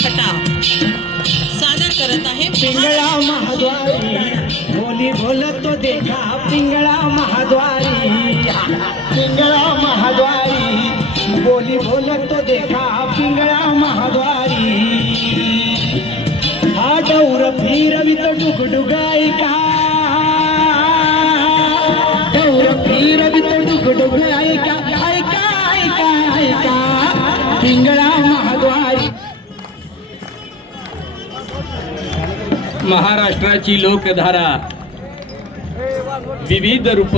छटा सादर करत आहे पिंगळा महाद्वारी बोली बोलत तो देखा पिंगळा महाद्वारी पिंगळा महाद्वारी बोली बोलत तो देखा पिंगळा महाद्वारी हा डौर फिरवित डुगडुगाई का डौर फिरवित डुगडुगाई का ऐका ऐका ऐका पिंगळा महाद्वारी महाराष्ट्राची लोकधारा विविध रूप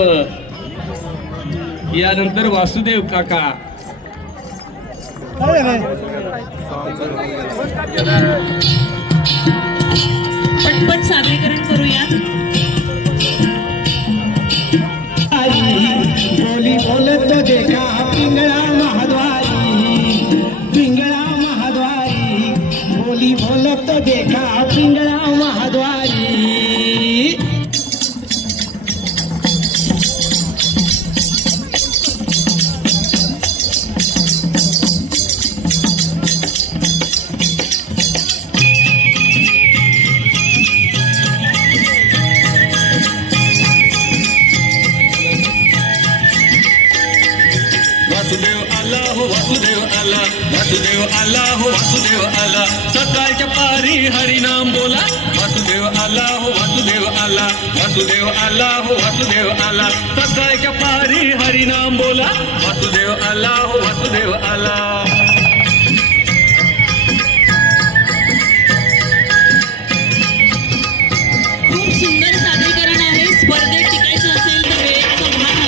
यानंतर वासुदेव काका पटपट सादरीकरण करूया बोली बोलत देखा पिंगळा महाद्वारी पिंगळा महाद्वारी बोली बोलत देखा पिंगळा महाद्वारी वासुदेव आला हो वासुदेव आला सकाळच्या पारी हरिनाम बोला वासुदेव आला हो वासुदेव आला वासुदेव आला हो वासुदेव आला सकाळच्या पारी हरिनाम बोला वासुदेव आला हो वासुदेव आला खूप सुंदर सादरीकरण आहे स्पर्धेत टिकायचं असेल तर वेळेचं भान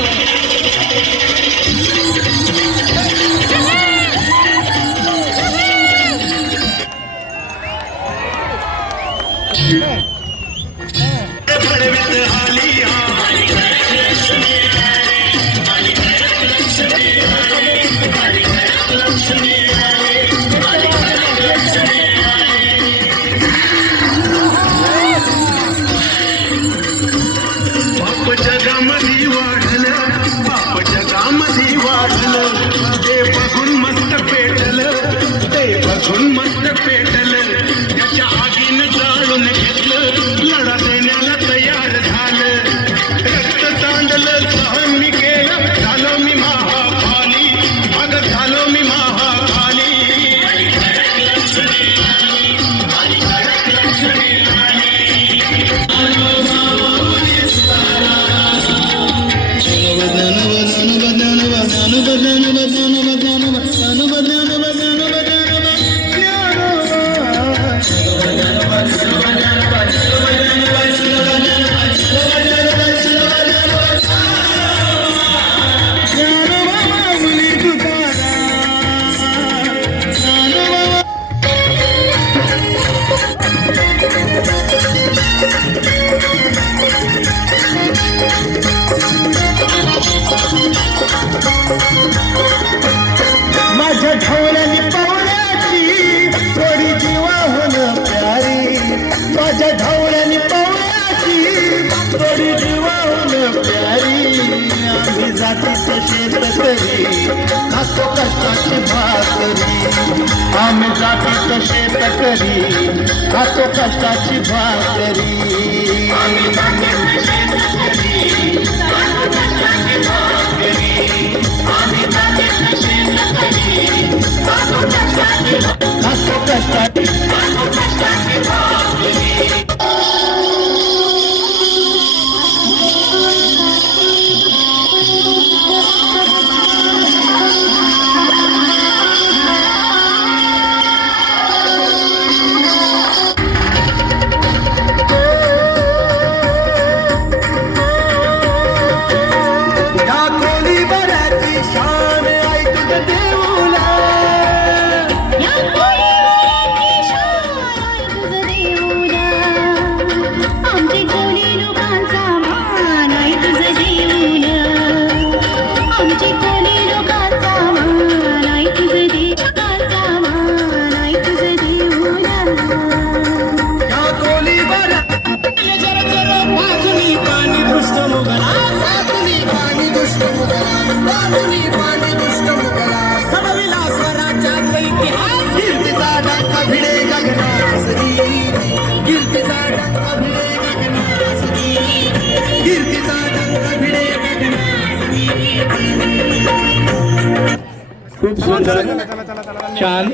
माझ्या ढवळ्यानी पवळ्याची थोडी जीवाहून प्यारी माझ्या ढवळ्यानी पवळ्याची थोडी जीवाहून प्यारी आम्ही जातीचं शेतकरी खातो कष्टाची भाकरी आम्ही जातीचं शेतकरी खातो कष्टाची भाकरी या कोळी खूप सुंदर छान